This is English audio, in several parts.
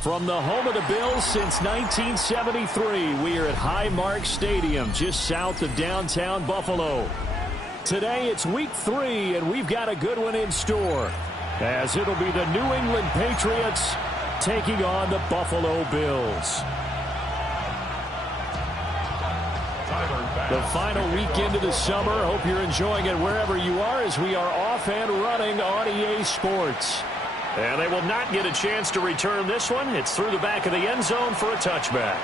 From the home of the Bills since 1973, we are at Highmark Stadium, just south of downtown Buffalo. Today, it's week 3, and we've got a good one in store, as it'll be the New England Patriots taking on the Buffalo Bills. The final weekend of the summer. Hope you're enjoying it wherever you are, as we are off and running on EA Sports. And they will not get a chance to return this one. It's through the back of the end zone for a touchback.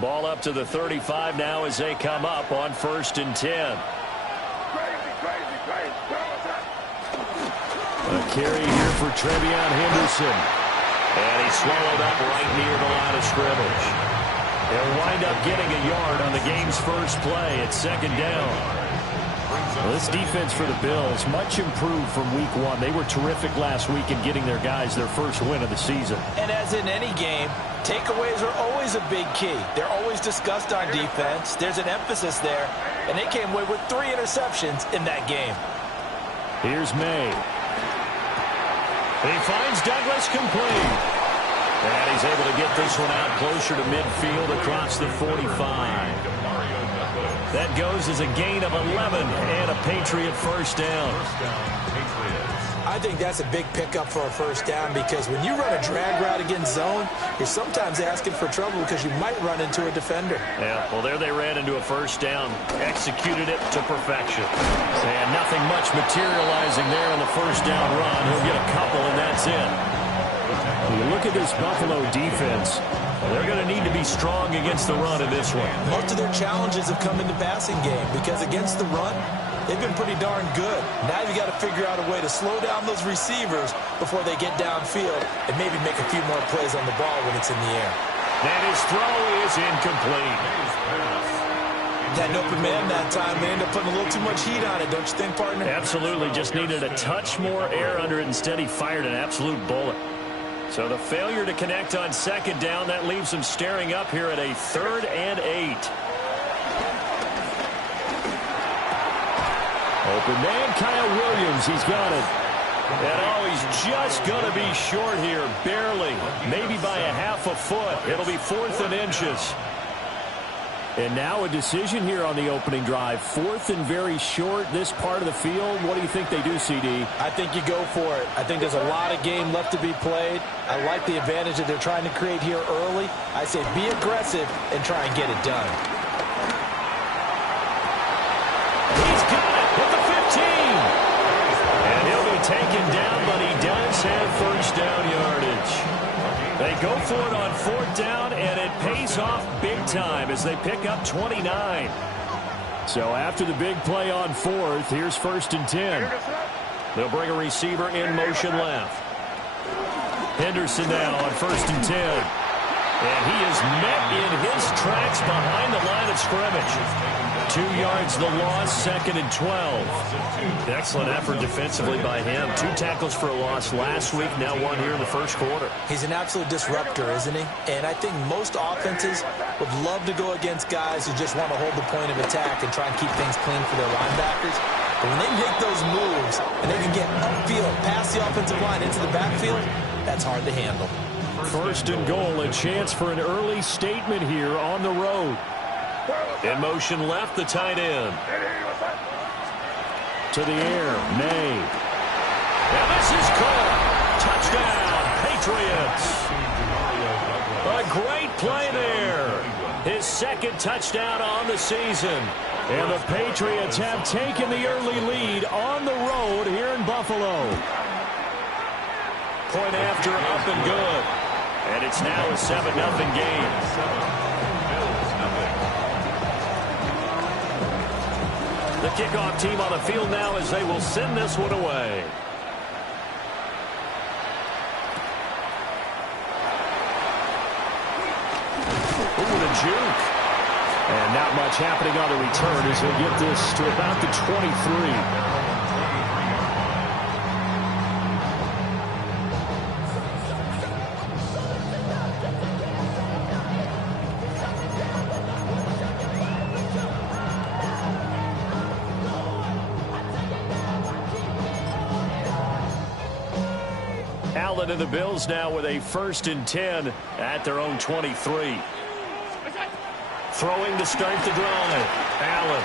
Ball up to the 35 now as they come up on 1st and 10. A carry here for Trevion Henderson. And he's swallowed up right near the line of scrimmage. They'll wind up getting a yard on the game's first play at 2nd down. Well, this defense for the Bills, much improved from week 1. They were terrific last week in getting their guys their first win of the season. And as in any game, takeaways are always a big key. They're always discussed on defense. There's an emphasis there. And they came away with 3 interceptions in that game. Here's May. He finds Douglas complete. And he's able to get this one out closer to midfield across the 45. That goes as a gain of 11 and a Patriot first down. I think that's a big pickup for a first down, because when you run a drag route against zone, you're sometimes asking for trouble because you might run into a defender. Yeah, well, there they ran into a first down. Executed it to perfection. And nothing much materializing there on the first down run. He'll get a couple, and that's it. When you look at this Buffalo defense, they're going to need to be strong against the run in this one. Most of their challenges have come in the passing game, because against the run, they've been pretty darn good. Now you've got to figure out a way to slow down those receivers before they get downfield and maybe make a few more plays on the ball when it's in the air. And his throw is incomplete. That open man that time, they end up putting a little too much heat on it, don't you think, partner? Absolutely. Just needed a touch more air under it. Instead, he fired an absolute bullet. So the failure to connect on 2nd down, that leaves him staring up here at a 3rd and 8. Open man, Kyle Williams, he's got it. And oh, he's just going to be short here, barely, maybe by a half a foot. It'll be 4th and inches. And now a decision here on the opening drive. 4th and very short, this part of the field. What do you think they do, CD? I think you go for it. I think there's a lot of game left to be played. I like the advantage that they're trying to create here early. I say be aggressive and try and get it done. He's got it at the 15. And he'll be taken down, but he does have first down yardage. They go for it on 4th down, and it pays off big time as they pick up 29. So after the big play on 4th, here's 1st and 10. They'll bring a receiver in motion left. Henderson now on 1st and 10. And he is met in his tracks behind the line of scrimmage. 2 yards the loss, 2nd and 12. Excellent effort defensively by him. 2 tackles for a loss last week, now 1 here in the first quarter. He's an absolute disruptor, isn't he? And I think most offenses would love to go against guys who just want to hold the point of attack and try and keep things clean for their linebackers. But when they make those moves and they can get upfield, past the offensive line into the backfield, that's hard to handle. 1st and goal, a chance for an early statement here on the road. In motion left, the tight end. To the air, May. And this is caught. Touchdown, Patriots. A great play there. His 2nd touchdown on the season. And the Patriots have taken the early lead on the road here in Buffalo. Point after, up and good. And it's now a 7-0 game. The kickoff team on the field now as they will send this one away. Ooh, the juke. And not much happening on the return as he'll get this to about the 23. Allen and the Bills now with a 1st and 10 at their own 23. Throwing to start the drive. Allen.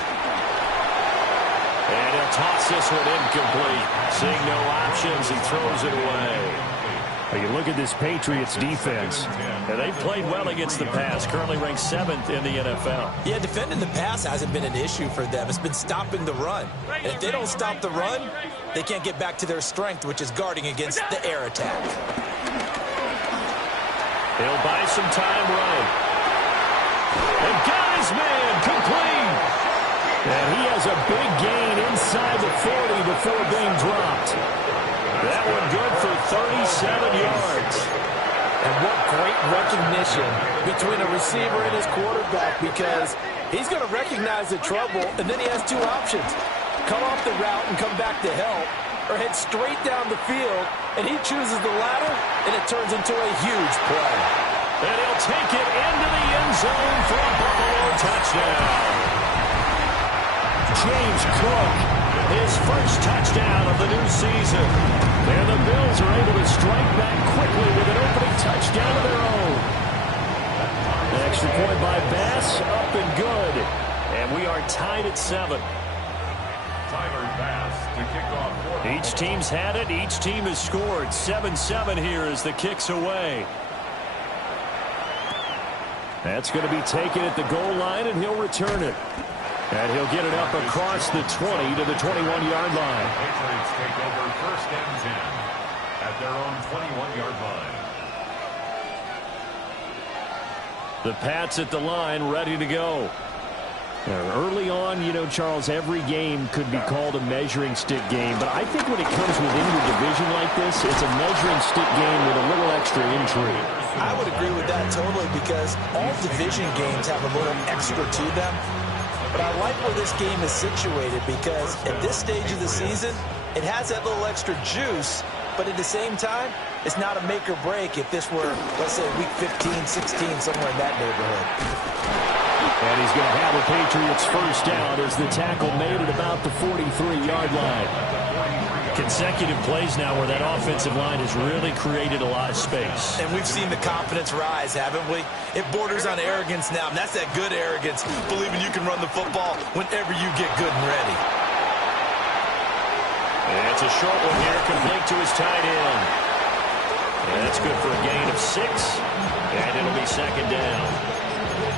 And he'll toss this one incomplete. Seeing no options, he throws it away. Well, you look at this Patriots defense, and they've played well against the pass, currently ranked 7th in the NFL. Yeah, defending the pass hasn't been an issue for them. It's been stopping the run. And if they don't stop the run, they can't get back to their strength, which is guarding against the air attack. He'll buy some time right. And got his man complete. And he has a big gain inside the 40 before being dropped. That one good for 37 yards. And what great recognition between a receiver and his quarterback, because he's going to recognize the trouble, and then he has two options. Come off the route and come back to help, or head straight down the field, and he chooses the latter, and it turns into a huge play. And he'll take it into the end zone for a Buffalo touchdown. James Cook, his first touchdown of the new season. And the Bills are able to strike back quickly with an opening touchdown of their own. An extra point by Bass, up and good. And we are tied at 7. Tyler Bass to kick off. Each team's had it. Each team has scored. 7-7 here as the kick's away. That's going to be taken at the goal line, and he'll return it. And he'll get it up across the 20 to the 21-yard line. Patriots take over 1st and 10 at their own 21-yard line. The Pats at the line, ready to go. Early on, you know, Charles, every game could be called a measuring stick game. But I think when it comes within your division like this, it's a measuring stick game with a little extra intrigue. I would agree with that totally, because all division games have a little extra to them. But I like where this game is situated, because at this stage of the season, it has that little extra juice, but at the same time, it's not a make or break if this were, let's say, week 15, 16, somewhere in that neighborhood. And he's going to have the Patriots first down as the tackle made at about the 43-yard line. Consecutive plays now where that offensive line has really created a lot of space. And we've seen the confidence rise, haven't we? It borders on arrogance now, and that's that good arrogance, believing you can run the football whenever you get good and ready. And it's a short one here, complete to his tight end. And that's good for a gain of 6, and it'll be 2nd down.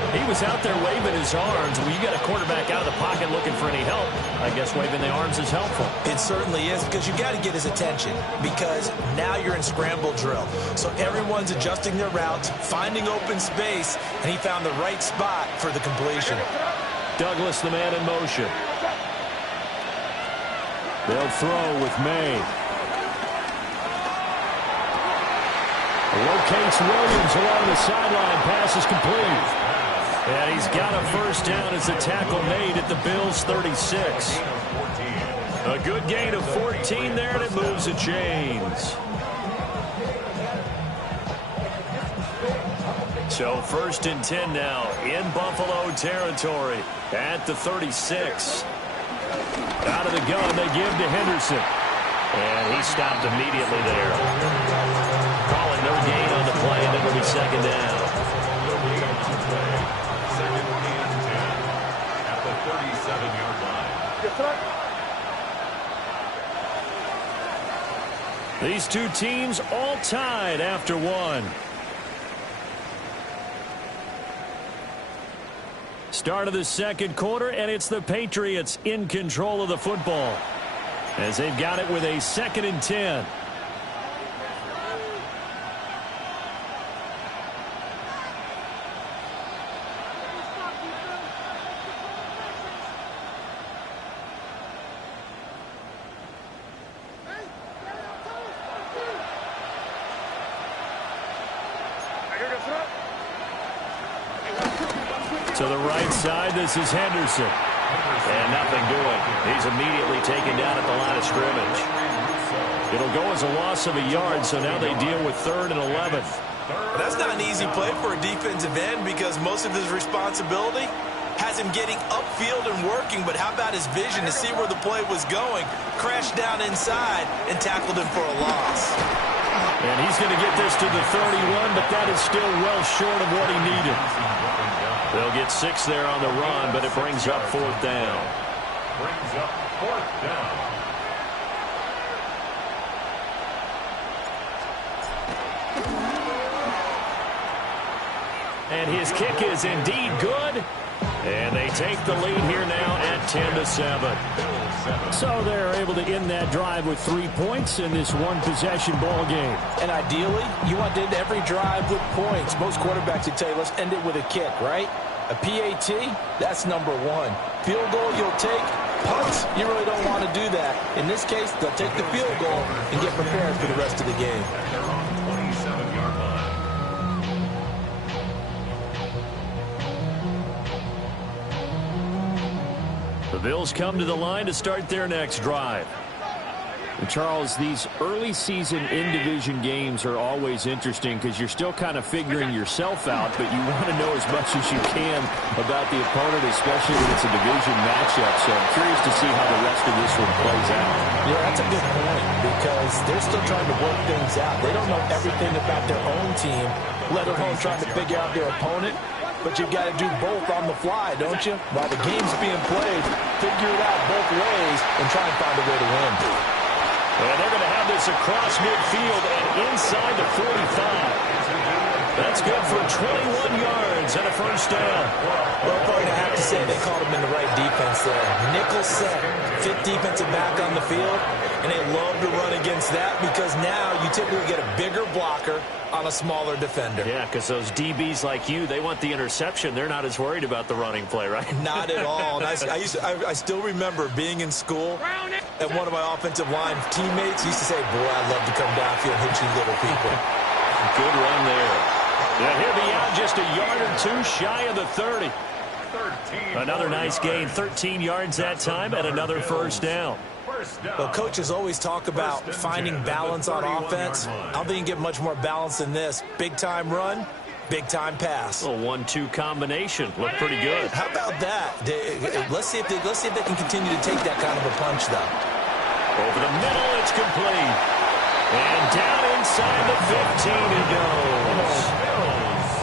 He was out there waving his arms. When you got a quarterback out of the pocket looking for any help, I guess waving the arms is helpful. It certainly is, because you got to get his attention, because now you're in scramble drill. So everyone's adjusting their routes, finding open space, and he found the right spot for the completion. Douglas, the man in motion. They'll throw with May. Locates Williams along the sideline. Pass is complete. And he's got a first down as the tackle made at the Bills' 36. A good gain of 14 there, and it moves the chains. So 1st and 10 now in Buffalo territory at the 36. Out of the gun, they give to Henderson. And he stopped immediately there. Calling no gain on the play, and it'll be 2nd down. At the 37-yard line. These two teams all tied after one. Start of the 2nd quarter, and it's the Patriots in control of the football as they've got it with a 2nd and 10. To the right side, this is Henderson. And nothing doing. He's immediately taken down at the line of scrimmage. It'll go as a loss of a yard, so now they deal with 3rd and 11. That's not an easy play for a defensive end, because most of his responsibility has him getting upfield and working, but how about his vision to see where the play was going, crashed down inside, and tackled him for a loss. And he's going to get this to the 31, but that is still well short of what he needed. They'll get 6 there on the run, but it brings up 4th down. Brings up 4th down. And his kick is indeed good. And they take the lead here now at 10-7. So they're able to end that drive with 3 points in this one-possession ball game. And ideally, you want to end every drive with points. Most quarterbacks would tell you, let's end it with a kick, right? A PAT, that's number 1. Field goal, you'll take. Punts, you really don't want to do that. In this case, they'll take the field goal and get prepared for the rest of the game. At their own 27-yard line. The Bills come to the line to start their next drive. And Charles, these early season in-division games are always interesting because you're still kind of figuring yourself out, but you want to know as much as you can about the opponent, especially when it's a division matchup. So I'm curious to see how the rest of this one plays out. Yeah, that's a good point because they're still trying to work things out. They don't know everything about their own team, let alone trying to figure out their opponent. But you've got to do both on the fly, don't you? While the game's being played, figure it out both ways and try and find a way to win. And they're going to have this across midfield and inside the 45. That's good for 21 yards and a first down. Well, probably I have to say they called him in the right defense there. Nickel set, 5th defensive back on the field, and they love to run against that because now you typically get a bigger blocker on a smaller defender. Yeah, because those DBs like you, they want the interception. They're not as worried about the running play, right? Not at all. And I still remember being in school, and one of my offensive line teammates used to say, boy, I'd love to come downfield and hit you little people. Good run there. Yeah, he'll be out just a yard or 2 shy of the 30. Another nice gain, 13 yards that time, and another first down. Well, coaches always talk about finding balance on offense. I don't think you can get much more balance than this. Big-time run, big-time pass. A 1-2 combination. Looked pretty good. How about that? Let's see if they can continue to take that kind of a punch, though. Over the middle, it's complete. And down inside the 15 it goes.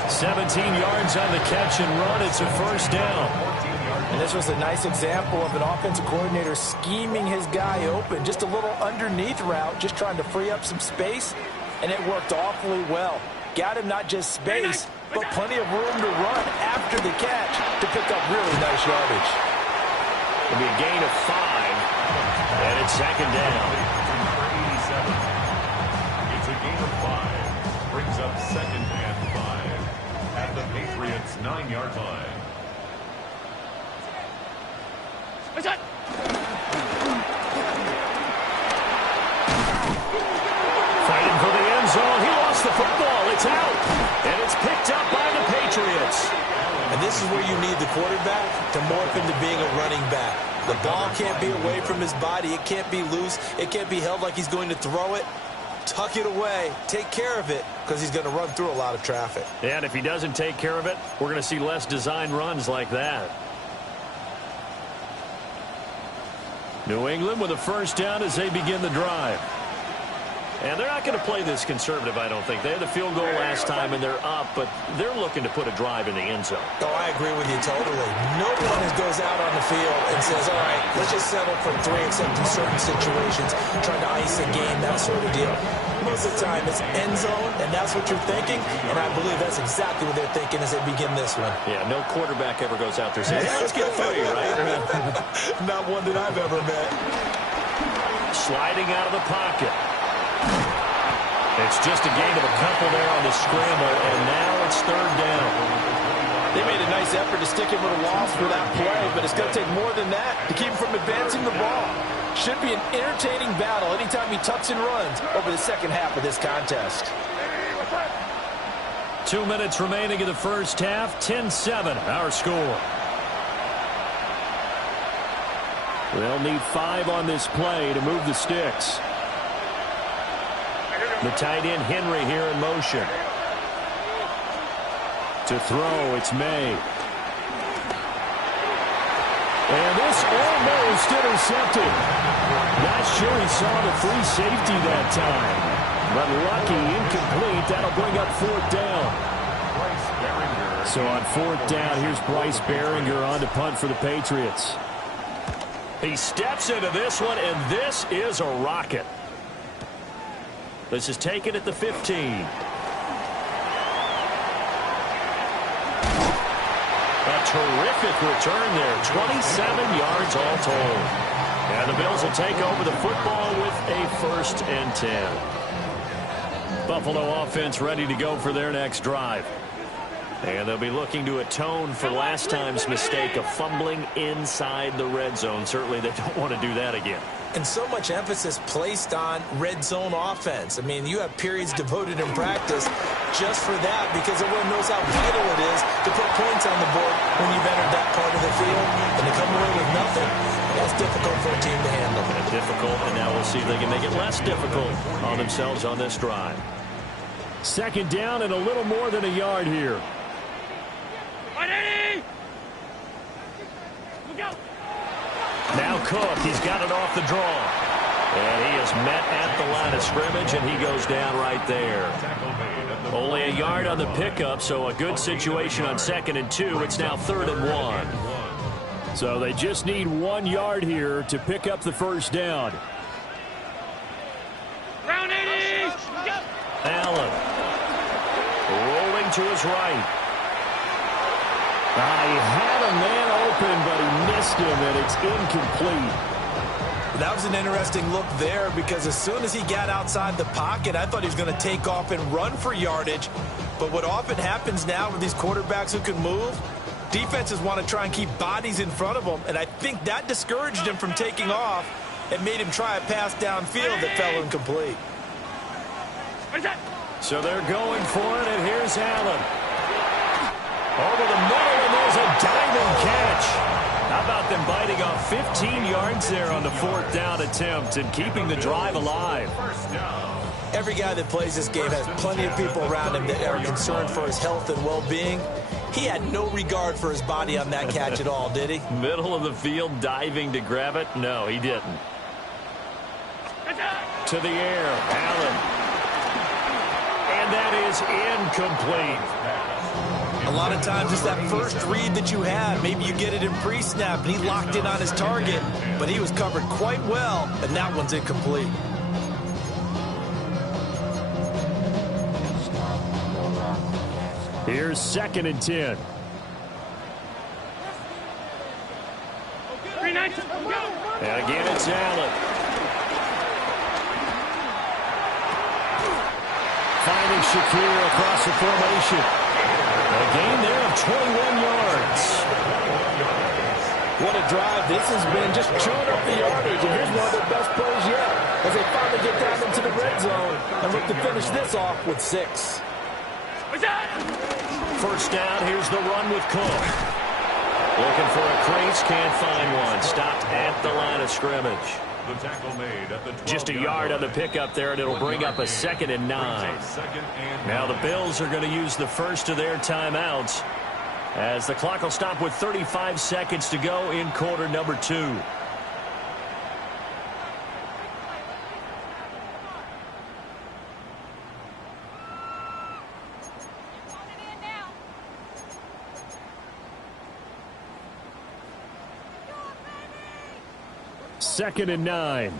17 yards on the catch and run. It's a first down. And this was a nice example of an offensive coordinator scheming his guy open. Just a little underneath route, just trying to free up some space, and it worked awfully well. Got him not just space, but plenty of room to run after the catch to pick up really nice yardage. It'll be a gain of 5, and it's second down. It's a gain of 5. Brings up 2nd and 5 at the Patriots' 9-yard line. Fighting for the end zone. He lost the football. It's out. And it's picked up by the Patriots. And this is where you need the quarterback to morph into being a running back. The ball can't be away from his body. It can't be loose. It can't be held like he's going to throw it. Tuck it away. Take care of it because he's going to run through a lot of traffic. And if he doesn't take care of it, we're going to see less design runs like that. New England with a first down as they begin the drive. And they're not going to play this conservative, I don't think. They had the field goal last time, and they're up, but they're looking to put a drive in the end zone. Oh, I agree with you totally. No one goes out on the field and says, all right, let's just settle for 3, except in certain situations, trying to ice a game, that sort of deal. Most of the time, it's end zone, and that's what you're thinking, and I believe that's exactly what they're thinking as they begin this one. Yeah, no quarterback ever goes out there saying, hey, let's get 3, right? Not one that I've ever met. Sliding out of the pocket. It's just a gain of a couple there on the scramble, and now it's 3rd down. They made a nice effort to stick him with a loss for that play, but it's going to take more than that to keep him from advancing the ball. Should be an entertaining battle anytime he tucks and runs over the second half of this contest. 2 minutes remaining in the first half. 10-7, our score. They'll need 5 on this play to move the sticks. The tight end, Henry, here in motion. To throw, it's May. And this almost intercepted. Not sure he saw the free safety that time. But lucky, incomplete. That'll bring up fourth down. So on fourth down, here's Bryce Behringer on to punt for the Patriots. He steps into this one, and this is a rocket. This is taken at the 15. A terrific return there. 27 yards all told. And the Bills will take over the football with a 1st and 10. Buffalo offense ready to go for their next drive. And they'll be looking to atone for last time's mistake of fumbling inside the red zone. Certainly they don't want to do that again. And so much emphasis placed on red zone offense. I mean, you have periods devoted in practice just for that because everyone knows how vital it is to put points on the board when you've entered that part of the field. And to come away with nothing, that's difficult for a team to handle. And difficult, and now we'll see if they can make it less difficult on themselves on this drive. 2nd down and a little more than a yard here. Now Cook, he's got it off the draw. And he is met at the line of scrimmage, and he goes down right there. Only a yard on the pickup, so a good situation on 2nd and 2. It's now 3rd and 1. So they just need 1 yard here to pick up the 1st down. Allen rolling to his right. He had a man open, but he missed him, and it's incomplete. That was an interesting look there because as soon as he got outside the pocket, I thought he was going to take off and run for yardage. But what often happens now with these quarterbacks who can move, defenses want to try and keep bodies in front of them, and I think that discouraged him from taking off and made him try a pass downfield that fell incomplete. So they're going for it, and here's Allen. Over the middle, and there's a diving catch. How about them biting off 15 yards there on the 4th down attempt and keeping the drive alive? Every guy that plays this game has plenty of people around him that are concerned for his health and well-being. He had no regard for his body on that catch at all, did he? Middle of the field, diving to grab it? No, he didn't. To the air, Allen. And that is incomplete. A lot of times it's that first read that you have. Maybe you get it in pre-snap, and he locked in on his target, but he was covered quite well, and that one's incomplete. Here's 2nd and 10. And again, it's Allen. Finding Shakir across the formation. A gain there of 21 yards. What a drive this has been, just chewing up the yardage, and here's one of their best plays yet as they finally get down into the red zone and look to finish this off with 6. 1st down, here's the run with Cook. Looking for a crease, can't find one. Stopped at the line of scrimmage. The tackle made at the 12 Just a yard on the pickup there, and it'll bring up a 2nd and 9. Now the Bills are going to use the first of their timeouts as the clock will stop with 35 seconds to go in quarter number 2. Second and 9.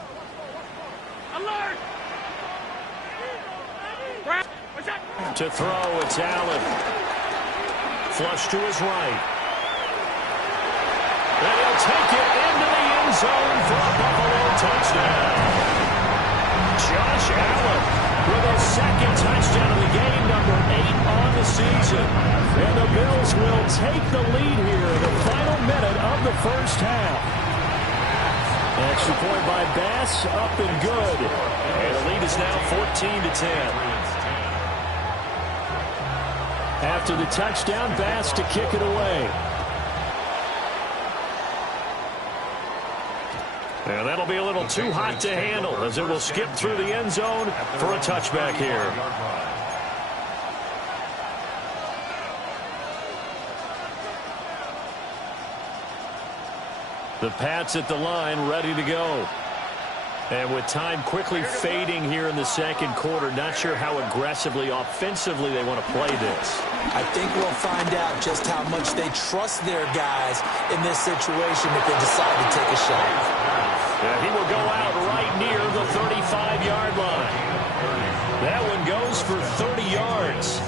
Alert! To throw, it's Allen. Flush to his right. And he'll take it into the end zone for a Buffalo touchdown. Josh Allen with his 2nd touchdown of the game, number 8 on the season. And the Bills will take the lead here in the final minute of the 1st half. Extra point by Bass, up and good. And the lead is now 14-10. After the touchdown, Bass to kick it away. And that'll be a little too hot to handle as it will skip through the end zone for a touchback here. The Pats at the line, ready to go. And with time quickly fading here in the second quarter, not sure how aggressively, offensively they want to play this. I think we'll find out just how much they trust their guys in this situation if they decide to take a shot. Yeah, he will go out right near the 35-yard line. That one goes for 30 yards.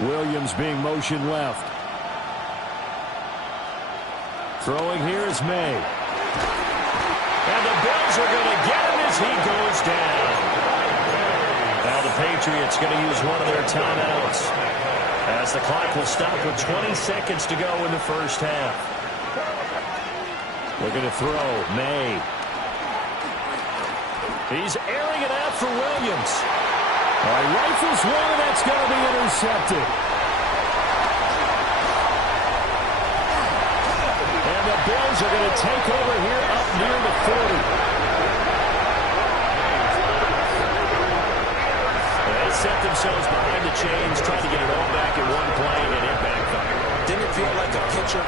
Williams being motioned left. Throwing here is May. And the Bills are going to get him as he goes down. Now the Patriots going to use one of their timeouts as the clock will stop with 20 seconds to go in the first half. Looking to throw, May. He's airing it out for Williams. All right, rifles one, and that's going to be intercepted. And the Bills are going to take over here up near the 40. They set themselves behind the chains, trying to get it all back in one play, and it backfired. Didn't it feel like a pitcher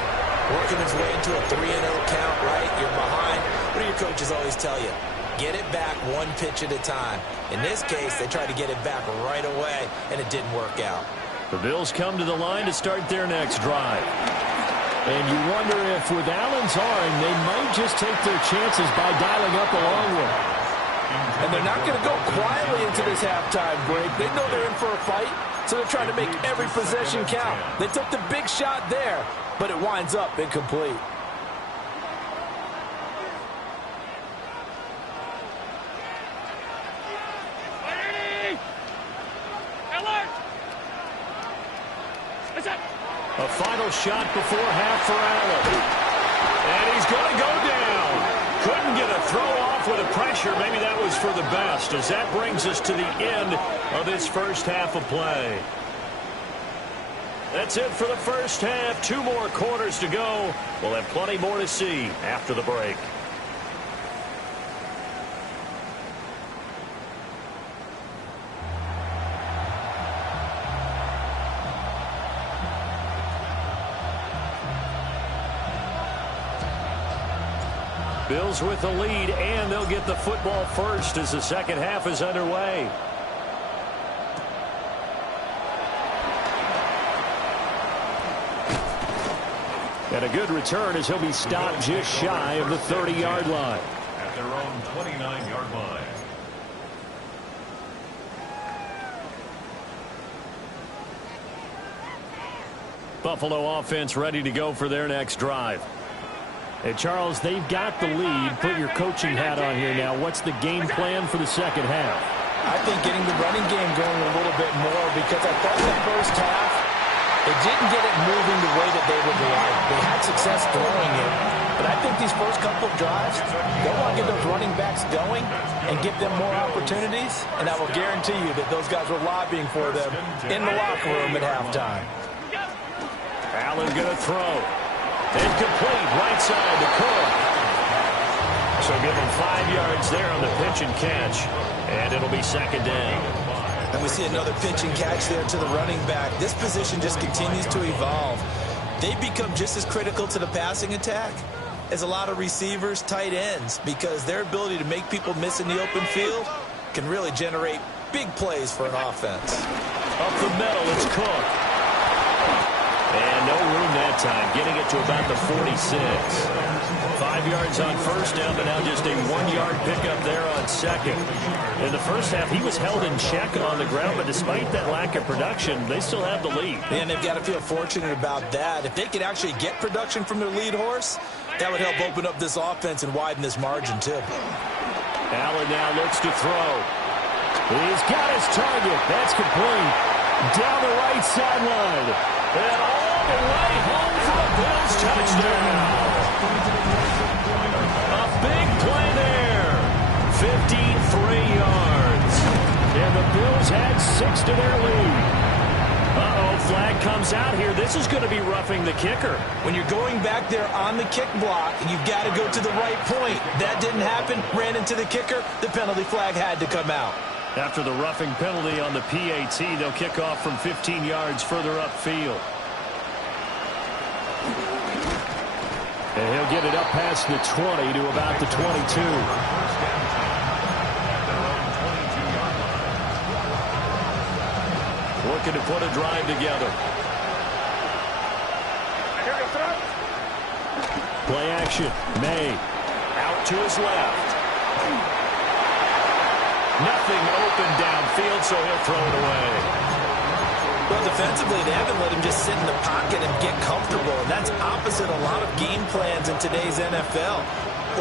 working his way into a 3-0 count, right? You're behind. What do your coaches always tell you? Get it back one pitch at a time. In this case, they tried to get it back right away, and it didn't work out. The Bills come to the line to start their next drive. And you wonder if with Allen's arm, they might just take their chances by dialing up a long one. And they're not going to go quietly into this halftime break. They know they're in for a fight, so they're trying to make every possession count. They took the big shot there, but it winds up incomplete. A final shot before half for Allen. And he's going to go down. Couldn't get a throw off with the pressure. Maybe that was for the best, as that brings us to the end of this first half of play. That's it for the first half. 2 more quarters to go. We'll have plenty more to see after the break. Bills with the lead, and they'll get the football first as the second half is underway. And a good return as he'll be stopped just shy of the 30-yard line. At their own 29-yard line. Buffalo offense ready to go for their next drive. Hey, Charles, they've got the lead. Put your coaching hat on here now. What's the game plan for the second half? I think getting the running game going a little bit more, because I thought the first half, it didn't get it moving the way that they would like. They had success throwing it, but I think these first couple of drives, they want to get those running backs going and give them more opportunities, and I will guarantee you that those guys were lobbying for them in the locker room at halftime. Allen going to throw. Incomplete, right side to Cook. So give him 5 yards there on the pitch and catch. And it'll be second down. And we see another pitch and catch there to the running back. This position just continues to evolve. They become just as critical to the passing attack as a lot of receivers, tight ends, because their ability to make people miss in the open field can really generate big plays for an offense. Up the middle, it's Cook. And no room that time, getting it to about the 46. 5 yards on first down, but now just a 1-yard pickup there on second. In the first half, he was held in check on the ground, but despite that lack of production, they still have the lead. And they've got to feel fortunate about that. If they could actually get production from their lead horse, that would help open up this offense and widen this margin, too. Allen now looks to throw. He's got his target. That's complete. Down the right sideline. And all the way home for a Bills touchdown. A big play there. 53 yards. And the Bills had 6 to their lead. Uh-oh, flag comes out here. This is going to be roughing the kicker. When you're going back there on the kick block, you've got to go to the right point. That didn't happen. Ran into the kicker. The penalty flag had to come out. After the roughing penalty on the PAT, they'll kick off from 15 yards further upfield. And he'll get it up past the 20 to about the 22. Looking to put a drive together. Play action. May. Out to his left. Nothing open downfield, so he'll throw it away. Well, defensively, they haven't let him just sit in the pocket and get comfortable. And that's opposite a lot of game plans in today's NFL.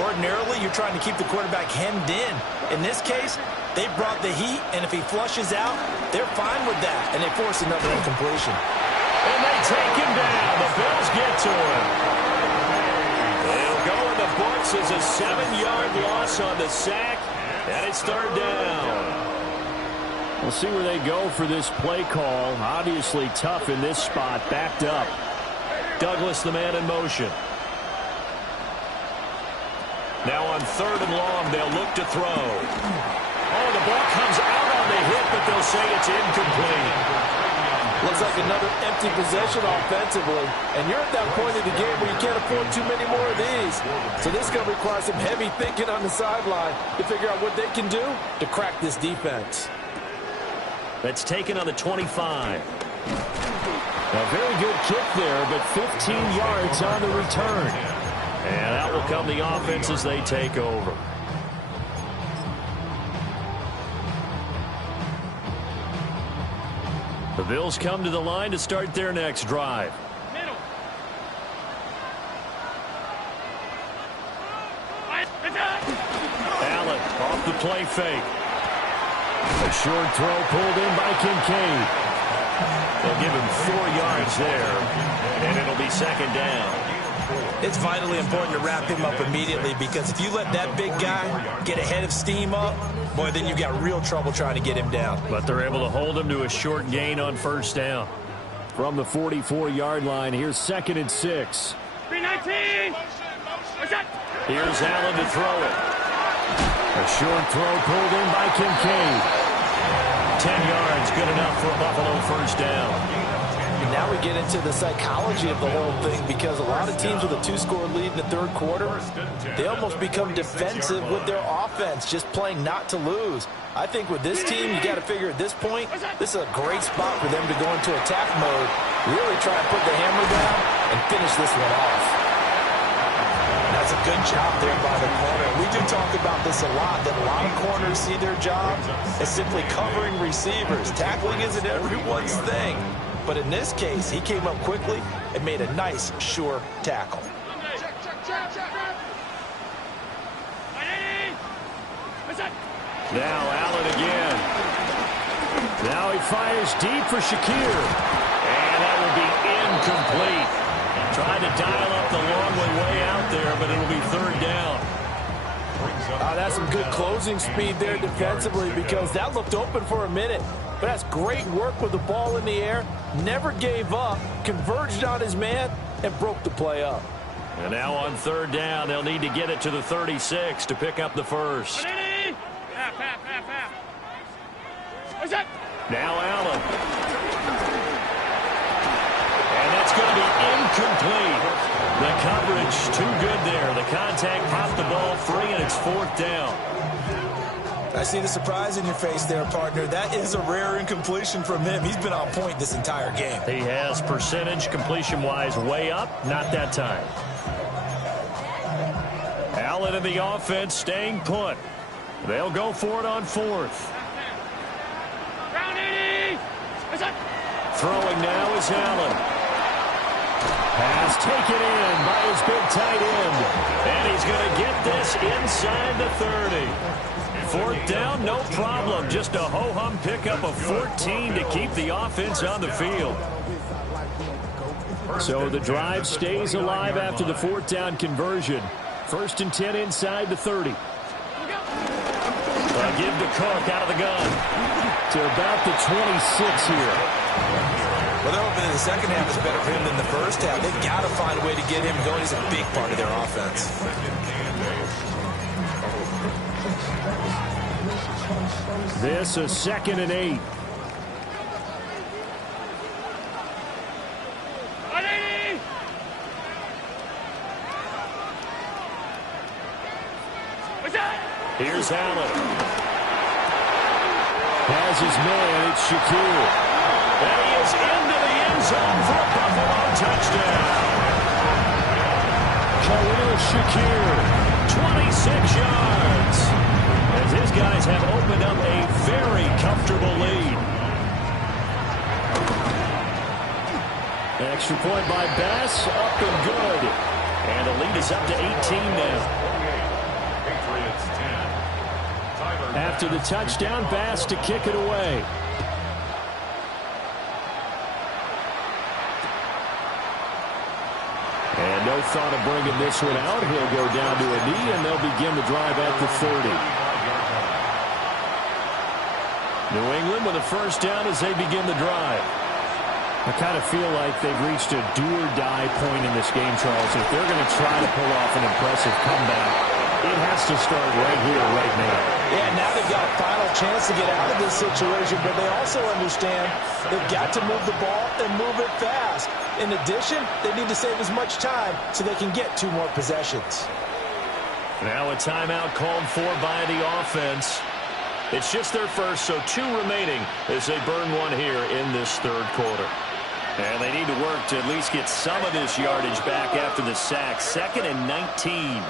Ordinarily, you're trying to keep the quarterback hemmed in. In this case, they brought the heat, and if he flushes out, they're fine with that. And they force another incompletion. And they take him down. The Bills get to him. It'll go in the books as a 7-yard loss on the sack. And it's third down. We'll see where they go for this play call. Obviously tough in this spot, backed up. Douglas, the man in motion. Now on third and long, they'll look to throw. Oh, the ball comes out on the hit, but they'll say it's incomplete. Looks like another empty possession offensively. And you're at that point in the game where you can't afford too many more of these. So this is going to require some heavy thinking on the sideline to figure out what they can do to crack this defense. That's taken on the 25. A very good kick there, but 15 yards on the return. And out will come the offense as they take over. The Bills come to the line to start their next drive. Allen off the play fake. A short throw pulled in by Kincaid. They'll give him 4 yards there, and it'll be second down. It's vitally important to wrap him up immediately, because if you let that big guy get a head of steam up, boy, then you've got real trouble trying to get him down. But they're able to hold him to a short gain on first down. From the 44-yard line, here's 2nd and 6. 319. Here's Allen to throw it. A short throw pulled in by Kincaid. 10 yards, good enough for a Buffalo first down. And now we get into the psychology of the whole thing, because a lot of teams with a 2-score lead in the third quarter, they almost become defensive with their offense, just playing not to lose. I think with this team, you got to figure at this point, this is a great spot for them to go into attack mode, really try and put the hammer down and finish this one off. That's a good job there by the corner. We do talk about this a lot, that a lot of corners see their job as simply covering receivers. Tackling isn't everyone's thing. But in this case, he came up quickly and made a nice, sure tackle. Now Allen again. Now he fires deep for Shakir. And that will be incomplete. Trying to dial up the long way out there, but it'll be third down. That's some good closing speed there defensively, because that looked open for a minute. But that's great work with the ball in the air. Never gave up, converged on his man, and broke the play up. And now on third down, they'll need to get it to the 36 to pick up the first. Now Allen. And that's going to be incomplete. The coverage too good there. The contact popped the ball free, and it's fourth down. I see the surprise in your face there, partner. That is a rare incompletion from him. He's been on point this entire game. He has percentage completion-wise way up. Not that time. Allen in the offense staying put. They'll go for it on fourth. Throwing now is Allen. Pass taken in by his big tight end. And he's going to get this inside the 30. Fourth down, no problem. Just a ho-hum pickup of 14 to keep the offense on the field. So the drive stays alive after the fourth down conversion. 1st and 10 inside the 30. Give to Cook out of the gun. To about the 26 here. Well, they're hoping that the second half is better for him than the first half. They've got to find a way to get him going. He's a big part of their offense. This a 2nd and 8. Here's Allen. Has his man, it's Shakir. And he is into the end zone for a Buffalo touchdown. Khalil Shakir, 26 yards. As his guys have opened up a very comfortable lead. Extra point by Bass, up and good. And the lead is up to 18 now. After the touchdown, Bass to kick it away. And no thought of bringing this one out. He'll go down to a knee, and they'll begin the drive at the 30. New England with a first down as they begin the drive. I kind of feel like they've reached a do-or-die point in this game, Charles. If they're going to try to pull off an impressive comeback, it has to start right here, right now. Yeah, now they've got a final chance to get out of this situation, but they also understand they've got to move the ball and move it fast. In addition, they need to save as much time so they can get 2 more possessions. Now a timeout called for by the offense. It's just their first, so 2 remaining as they burn one here in this third quarter. And they need to work to at least get some of this yardage back after the sack. 2nd and 19.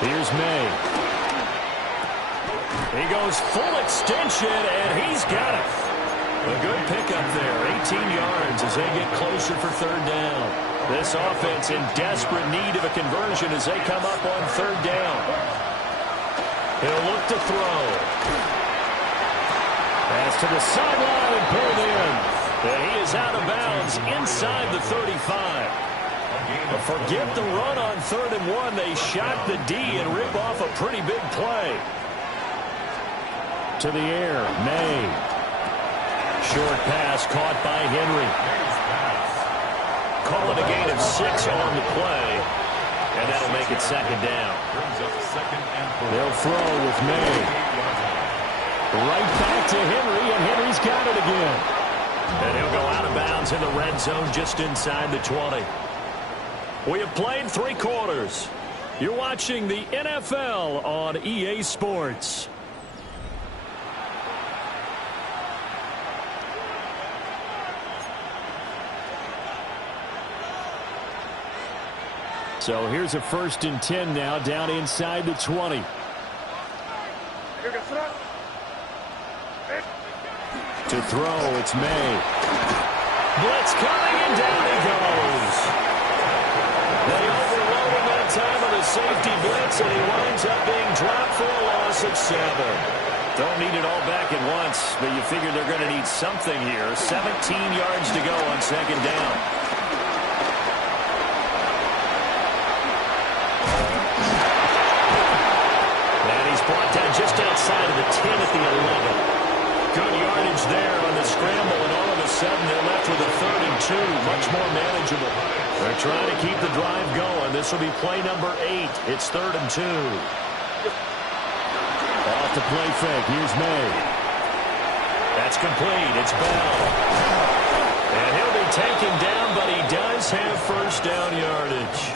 Here's May. He goes full extension, and he's got it. A good pickup there, 18 yards as they get closer for 3rd down. This offense in desperate need of a conversion as they come up on 3rd down. He'll look to throw. Pass to the sideline and pulled in. And he is out of bounds inside the 35. But forget the run on 3rd and 1. They shot the D and rip off a pretty big play. To the air, May. Short pass caught by Henry. Call it a gain of 6 on the play. And that'll make it 2nd down. They'll throw with May. Right back to Henry, and Henry's got it again. And he'll go out of bounds in the red zone just inside the 20. We have played 3 quarters. You're watching the NFL on EA Sports. So here's a 1st and 10 now, down inside the 20. To throw, it's May. Blitz coming, and down he goes. They overload him that time on the safety blitz, and he winds up being dropped for a loss of 7. Don't need it all back at once, but you figure they're going to need something here. 17 yards to go on 2nd down. And he's brought down just outside of the 10 at the 11. Good yardage there on the scramble, and all of a sudden they're left with a 3rd and 2, much more manageable. They're trying to keep the drive going. This will be play number 8. It's 3rd and 2. Off the play fake. Here's May. That's complete. It's Bell. And he'll be taken down, but he does have 1st down yardage.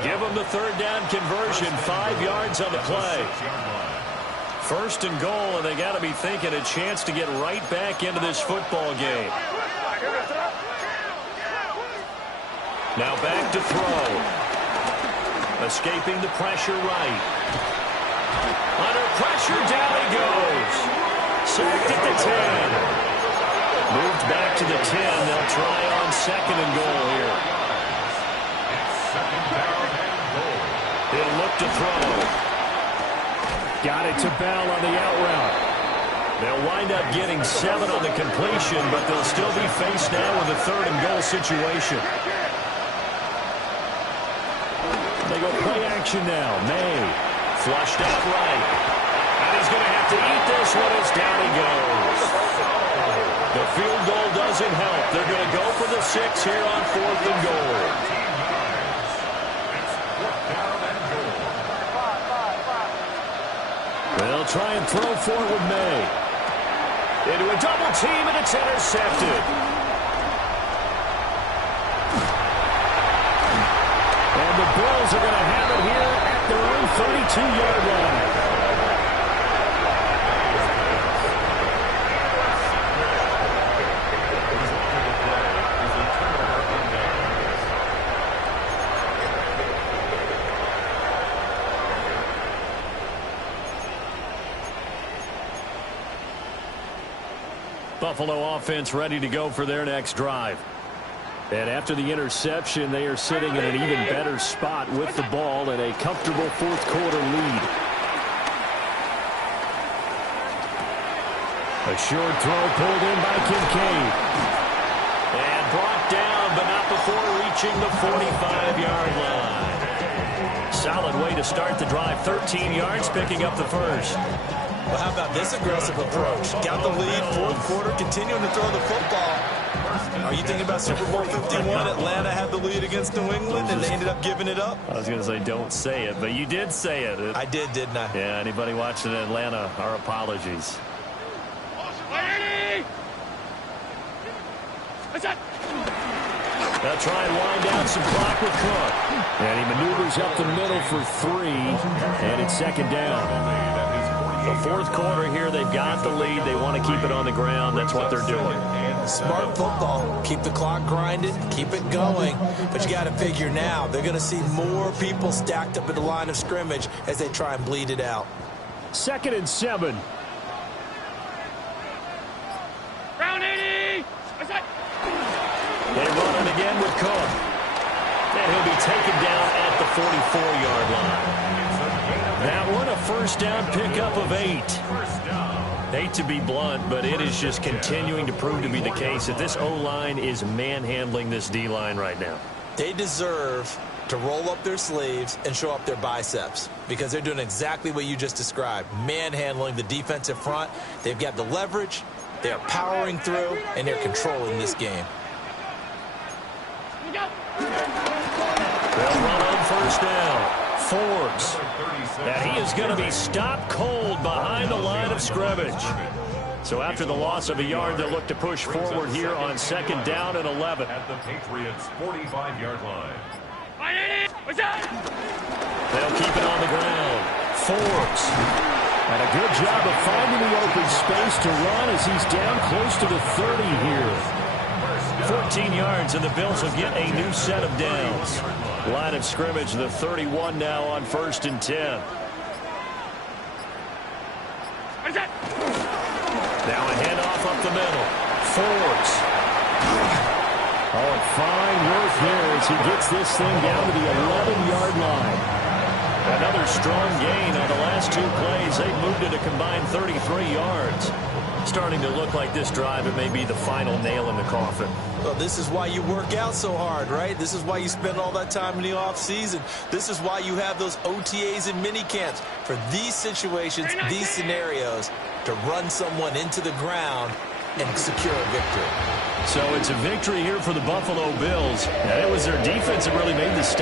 Give him the 3rd down conversion. 5 yards on the play. 1st and goal, and they got to be thinking a chance to get right back into this football game. Now back to throw. Escaping the pressure right. Under pressure, down he goes. Sacked at the 10. Moved back to the 10. They'll try on 2nd and goal here. He'll look to throw. Got it to Bell on the out route. They'll wind up getting 7 on the completion, but they'll still be faced now with a 3rd and goal situation. They go play action now. May. Flushed out right. And he's going to have to eat this one as down he goes. The field goal doesn't help. They're going to go for the 6 here on 4th and goal. try and throw for it with May. Into a double team, and it's intercepted. And the Bills are going to have it here at their own 32-yard line. Buffalo offense ready to go for their next drive. And after the interception, they are sitting in an even better spot with the ball and a comfortable fourth-quarter lead. A short throw pulled in by Kincaid. And brought down, but not before reaching the 45-yard line. Solid way to start the drive. 13 yards, picking up the first. Well, how about this aggressive approach? Got the lead, fourth quarter, continuing to throw the football. Are you thinking about Super Bowl 51? Atlanta had the lead against New England, and they ended up giving it up? I was going to say don't say it, but you did say it. I did, didn't I? Yeah, anybody watching Atlanta, our apologies. They'll try and wind down some clock with Cook. And he maneuvers up the middle for 3, and it's second down. The fourth quarter here, they've got the lead. They want to keep it on the ground. That's what they're doing. Smart football. Keep the clock grinded, keep it going. But you got to figure now, they're going to see more people stacked up at the line of scrimmage as they try and bleed it out. 2nd and 7. Round 80. They run it again with Cook. And he'll be taken down at the 44-yard line. That one, a first down pickup of 8. Hate to be blunt, but it is just continuing to prove to be the case that this O-line is manhandling this D-line right now. They deserve to roll up their sleeves and show up their biceps because they're doing exactly what you just described, manhandling the defensive front. They've got the leverage, they're powering through, and they're controlling this game. They'll run on first down. Forbes. And he is going to be stopped cold behind the line of scrimmage. So after the loss of a yard, they'll look to push forward here on 2nd down and 11. At the Patriots' 45-yard line. They'll keep it on the ground. Forbes. And a good job of finding the open space to run as he's down close to the 30 here. 14 yards, and the Bills will get a new set of downs. Line of scrimmage, the 31 now on 1st and 10. Now a handoff up the middle. Forbes. Oh, fine work there as he gets this thing down to the 11-yard line. Another strong gain on the last 2 plays. They've moved it a combined 33 yards. Starting to look like this drive, it may be the final nail in the coffin. Well, this is why you work out so hard, right? This is why you spend all that time in the offseason. This is why you have those OTAs and mini camps for these situations, these scenarios, to run someone into the ground and secure a victory. So it's a victory here for the Buffalo Bills. And it was their defense that really made the